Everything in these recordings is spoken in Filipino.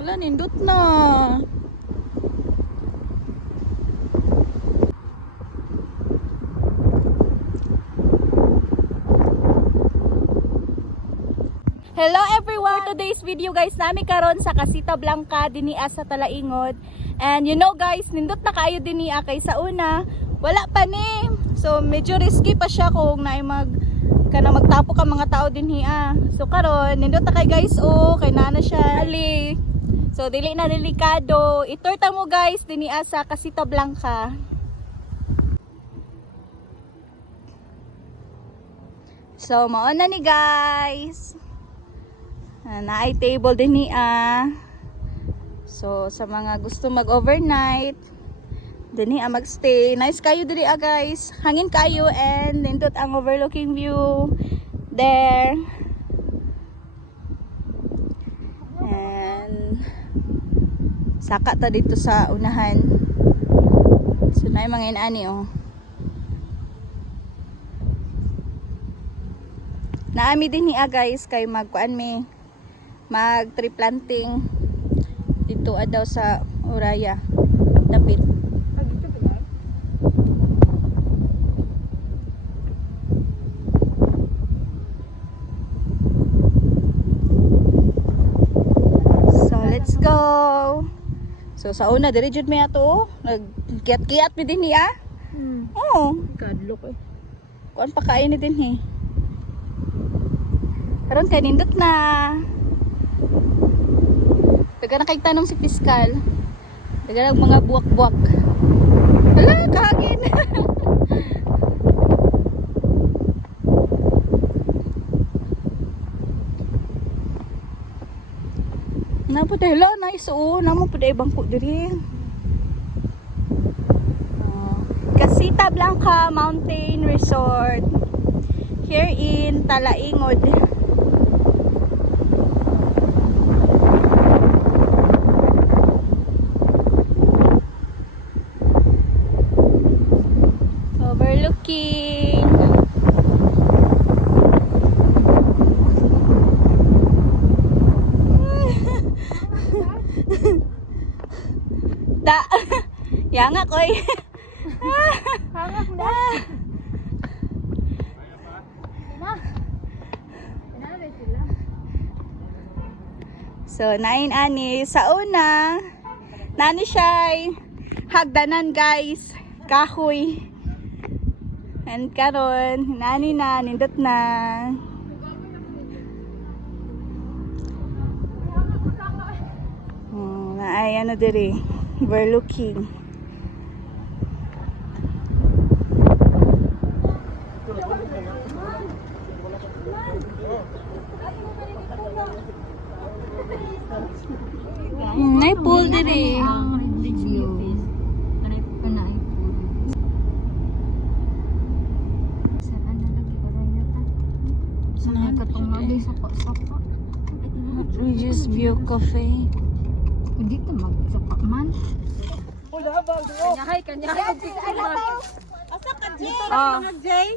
Wala, nindot na. Hello everyone! For today's video guys, nami karon sa Casita Blanca dinia sa Talaingod. And you know guys, nindot na kayo dinia kay sa una, wala pa ni. So medyo risky pa siya kung naay magtapo ka mga tao dinia. So karon nindot na kay guys, kay nana siya. Ali. So dili na delikado. Iturta mo guys dinia sa Casita Blanca. So mao na ni guys. Naay table din niya. So sa mga gusto mag-overnight, din niya magstay. Nice kayo diri guys. Hangin kayo and nindot ang overlooking view there. And saka ta dito sa unahan. So naay mga inani Naami din niya guys kay magkuan mag tree planting dito daw sa Oraya dapit. So let's go. So sa una diri jud mi ato nagkiat-kiat mi din niya. Kadlok kuan pa kain ni din karon kay nindot na. Daga na kay tanong si Piskal. Daga na mga buwak-buwak. Hala, kahagin. Napo dahila, nice namo po dahil bangko diri. Casita Blanca Mountain Resort. Here in Talaingod. Overlooking da yang ako hangak na so nain ani sa una nani siya'y hagdanan guys kahoy. And karon nani na nindot na. Ay ano diri overlooking. Nay pool diri. Regis View Cafe. Hindi ka magsapak man. Kanyahay. Asa ka Jay? Mga Jay?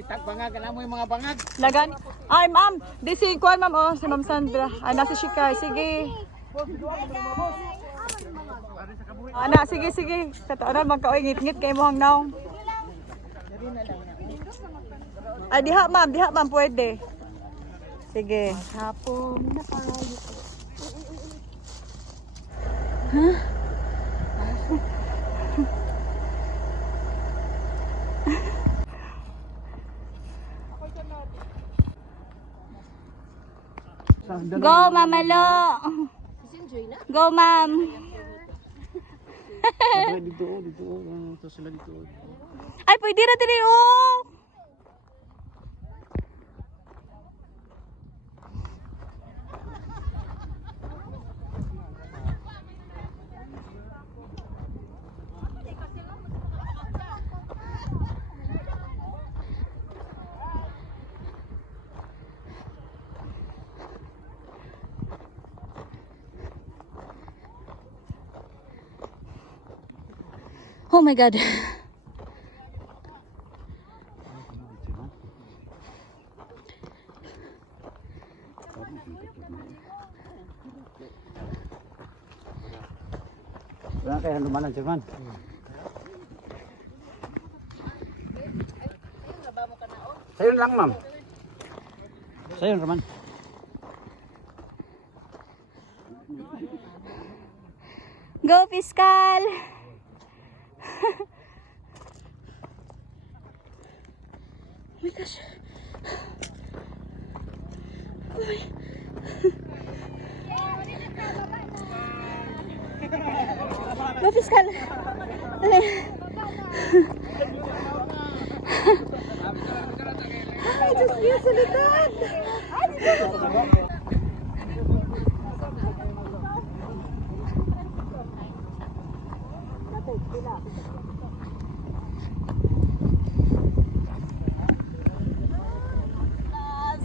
Itag bangag na mo yung mga bangag. Lagan. Ay ma'am, di si kuan ma'am si Ma'am Sandra. Nasa Shikay. Sige. Ana, sige. Tatoon magkaoy ngit-ngit kay mo hang naong. Ay diha ma'am pwede. Sige. Hapon na kayo. Huh? Go Mama Lo. Go ma'am. Dito sila dito. Ay pwede ra diri Oh my God. Wala kayo halumanan, Jerman. Sayon lang, ma'am. Sayon, Roman. Go, Piskal! Oh my gosh. Oh my. Go, Piskal! Ay, Diyos niya, sulitan!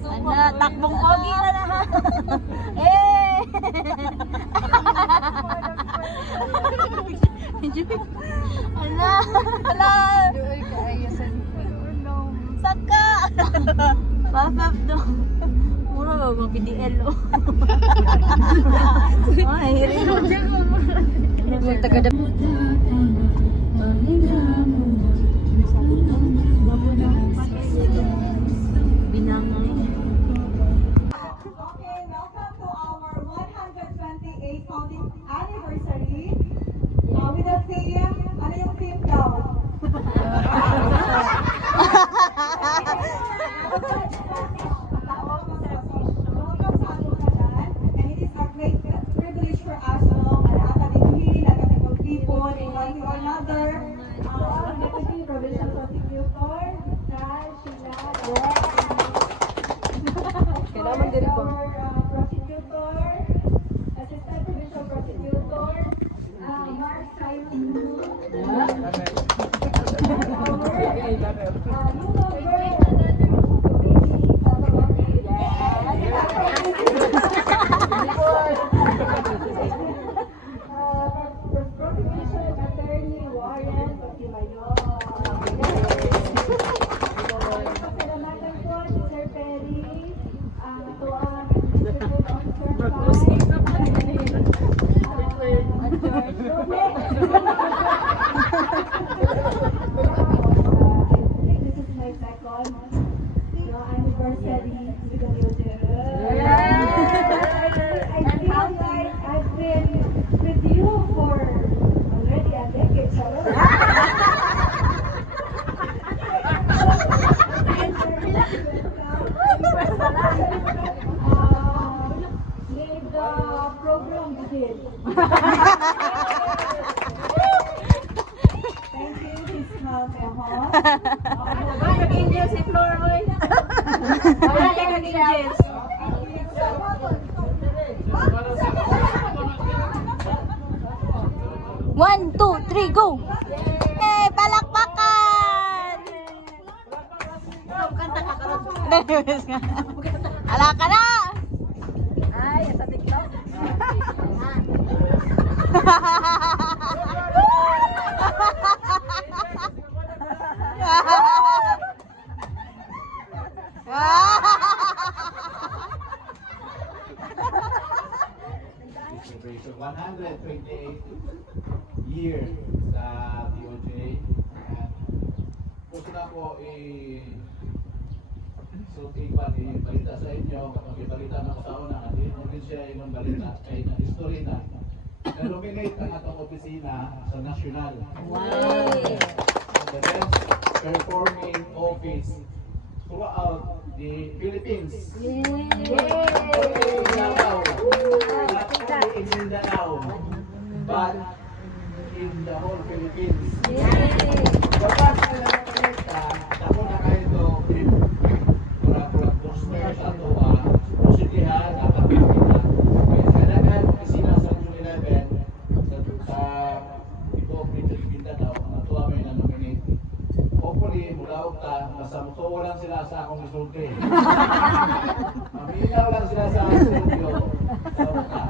Ano, takbong pogi na na. Eh! Ala! Ala! Saka! Papap do. Mura ba mga PDL o? Ay, hirin mo. Magtagadap. Binangay. Okay, welcome to our 128th founding anniversary. With the theme, ano yung theme daw? Welcome sa ating kanan, and it is a great privilege for us to nakatagigil, nakatagpagpipon, in one way or another. Deputy Provincial Prosecutor, Kyle, Sheila, kailangan din po. Prosecutor, Assistant Provincial Prosecutor, Mark Simon. Prosecution Attorney Warren Pagkimayon. Pasalamatan po si Sir Perry, ito ang this is my second anniversary with the music. I feel like I've been with you for already a decade. May the program begin. Thank you, Miss Malmeho. Nag-angel si Flor, oy. Wala ka nag-angel. One, two, three, go! Eh, palakpakan! Ala ka na! Ay, sa TikTok. Celebration 128 year sa DOJ. Gusto na po balita sa inyo, kapag ibalita na ko sa una, at yun din siya yung balita, ay na history na. Na-nominate ang atong opisina sa national. Wow! The best performing office throughout the Philippines. Davao, not only in Mindanao, but in the whole Philippines. Kapag nakakita, ako na kayo ito, kurang poster sa ito, positihan, nakakita. Kaya sa kailangan, opisina sa June 11, sa ito, Region Mindanao, ang ito may na-nominate. Hopefully, mula ukta, masamuto lang sila sa akong resulte. Maminaw lang sila sa studio sa ukta.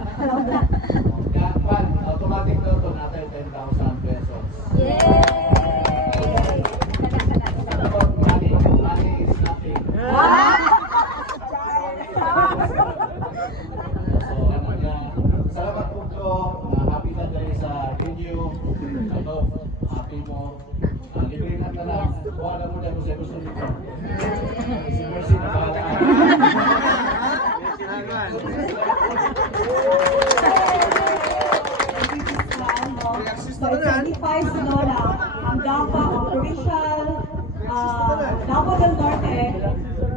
Kaya, pan, automatic na ito natin 10,000 pesos. Money is nothing. So, ano yan, family mo. Libre na lang. Huwag na mo dyan kung sa'yo gusto nito. Si Mercy na bahala. So it signifies na ang Davao o provincial Davao del Norte,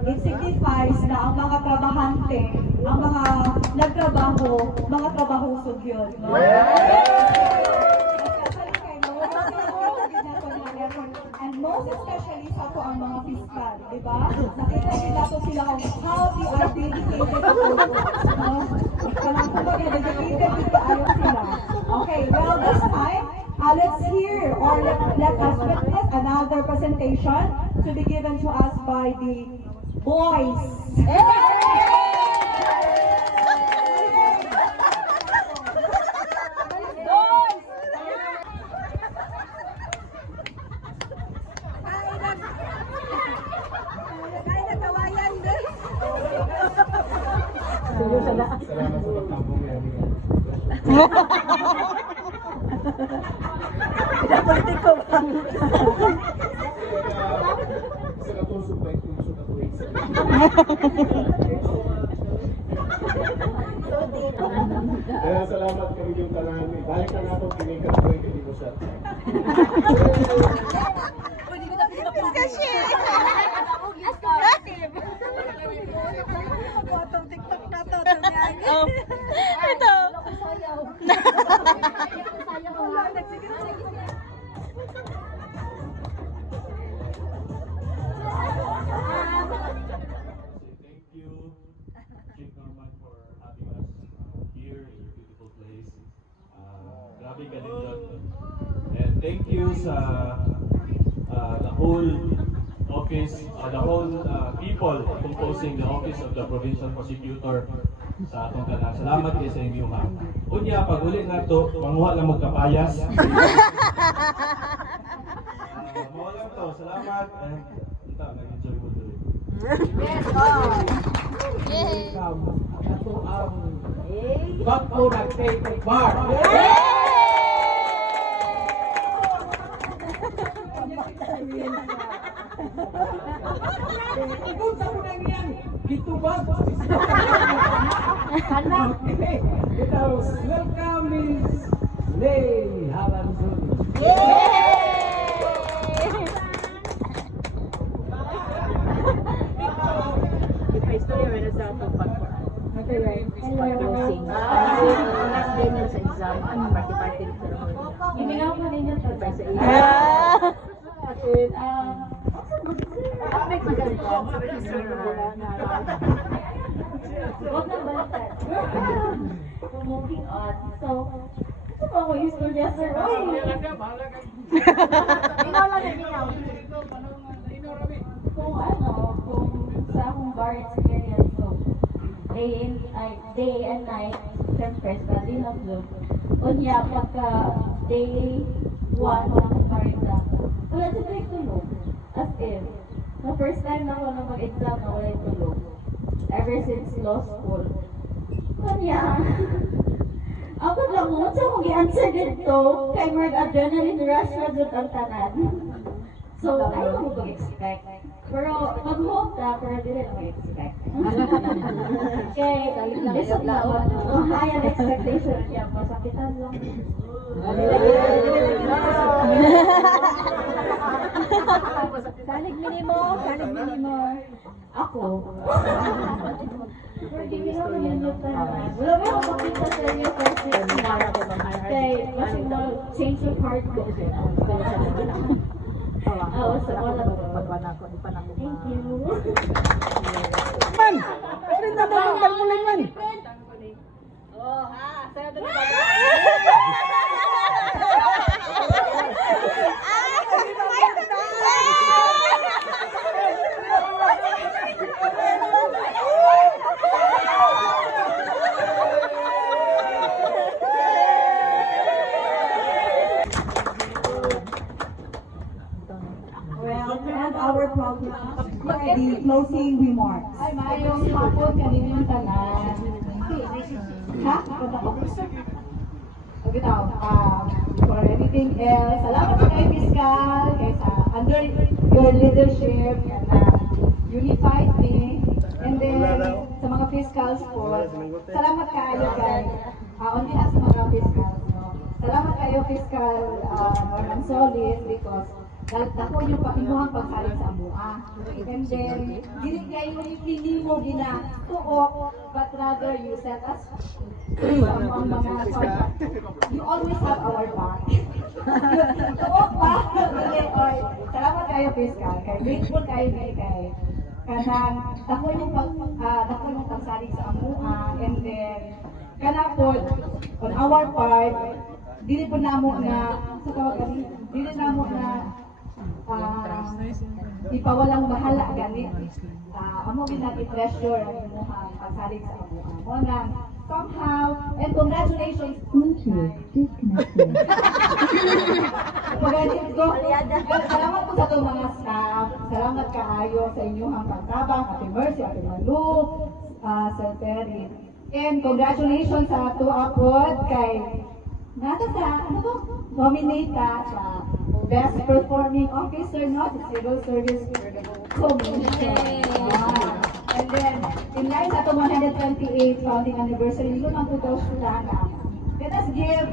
it signifies na ang mga trabahante, ang mga nagtrabaho, mga trabahong sugyod. And most especially sa ako ang mga fiscal, di ba? Nakita nila to sila kung how they are dedicated to work. Parang kumbaga, dedicated with ayaw sila. Okay, well this time, let's hear or let us witness another presentation to be given to us by the boys. Salamat sa pagtambong niya. Pinapolitiko ba? Sa katusok ba yung tusok ako Kaya salamat kami yung tanan. Balik na natin kinikat ko yung hindi ko siya. Oh, ito. Thank you, Chief Norman, for having us here in your beautiful place. Grabe ka din doon. And thank you sa the whole office, the whole people composing the office of the provincial prosecutor sa atong tanan. Salamat kayo sa inyo, ma'am. Unya, pag uli na ito, manguha lang magkapayas. Mga lang to, salamat. And ito, nag-enjoy mo tuloy. Ito ang Bangko ng Paper Bar. Ikunta mo na yan. Dito ba? Ito, welcome Miss Lay Halanzun. Moving on. So, ako yung student sir. Kung sa akong bar experience ko, day and night, siyempre, study na vlog. Unya, pagka day 1 na akong bar exam, wala siya tulog. As in, the first time na ako na mag-exam na wala yung tulog. Ever since law school. Unya, ako lang mo, sa akong i-answer dito, kay Mark Adrenaline Rush na dun ang tanan. So, ayaw mo mag-expect. Pero, mag-hope na, pero di rin mag-expect. Kaya, lisod na ako, high ang expectation niya, masakitan lang. Salig minimo. Ako. Hindi mo naman yung tanan. Wala mo ako makita sa inyo kasi kay mas mo change of heart ko. Sa wala ko. Thank you. Man! Pwede na ba ang tangkulay man? Well, and our program, the closing remarks. Ay, mayroong hapon kanina tanan. Ha? bitaw, for anything else. Salamat sa kay Fiscal, kay sa under your leadership, unified me. And then, sa mga fiscals po, salamat kayo guys. On behalf sa mga fiscals, no? Salamat kayo fiscal Norman Solis because ako yung pakinuhang pagsalit sa amuha. And then, dili kayo hindi mo ginatuok, but rather you set us ang mga you always have our back. Tuok pa. Salamat kayo fiscal. Kay grateful kayo kay kanang dako yung pagsalig sa amuha, and then kana po on our part dili po namo na sa tawag dili namo na ipawalang bahala gani amo ginang i-treasure ang imuhang pagsalig sa amuha mo na somehow, and congratulations Pagdating ko, salamat po sa itong mga staff. Salamat kaayo sa inyong pagtabang, Ate Mercy, Ate Malu, Sir Terry. And congratulations sa ato apod kay nata sa, ano to? Nominata sa Best Performing Officer, no? Sa Civil Service Commission. And then, in line sa itong 128 founding anniversary, yun ang 2000 lang. Let us give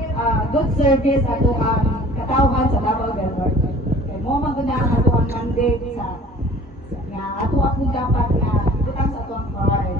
good service ato ang katawhan sa Davao del Norte. Kay mo maguna ang ato ang mandate sa nga ato akong dapat na butang sa ato ang heart.